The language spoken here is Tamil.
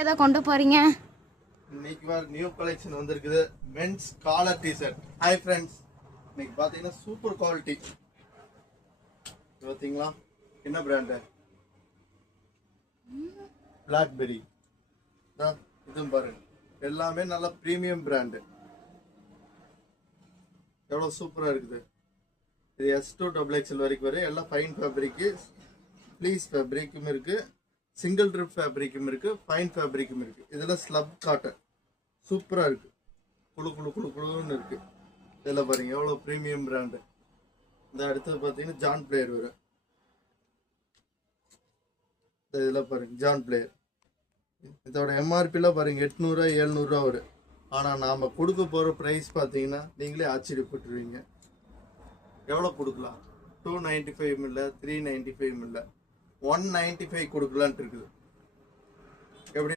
ஏதோ கொண்டு போறீங்க? இன்னைக்கு வேற நியூ கலெக்ஷன் வந்திருக்குது. Men's collar T-shirt. Hi friends, இன்னைக்கு பாத்தீங்கன்னா சூப்பர் குவாலிட்டி. பாத்தீங்களா என்ன பிராண்டு? பிளாக்பெரி தான். இதுவும் பாருங்க, எல்லாமே நல்ல பிரீமியம் பிராண்டு. எவ்வளவு சூப்பரா இருக்குது. இது S2 XXL வரைக்கும் வரும். எல்லாம் ஃபைன் ஃபேப்ரிக்கு, ஃப்ளீஸ் ஃபேப்ரிக்கும் இருக்கு, சிங்கிள் ட்ரிப் ஃபேப்ரிக்கும் இருக்கு, ஃபைன் ஃபேப்ரிக்கும் இருக்கு. இதெல்லாம் ஸ்லப் காட்டன் சூப்பரா இருக்கு. குழு குழு குழு குழுன்னு இருக்கு. இதெல்லாம் பாருங்க எவ்வளவு பிரீமியம் பிராண்டு. இந்த அடுத்தது பாத்தீங்கன்னா ஜான் பிளேயர் வரும். இதெல்லாம் பாருங்க ஜான் பிளேயர். இதோட MRP பாருங்க 800 700 வரும். ஆனா நாம கொடுக்க போற பிரைஸ் பாத்தீங்கன்னா நீங்களே ஆச்சரியப்பட்டுருவீங்க. எவ்வளவு கொடுக்கலாம்? 295 இல்ல, 395 இல்ல, 195 கொடுக்கலான்ட்டு இருக்குது.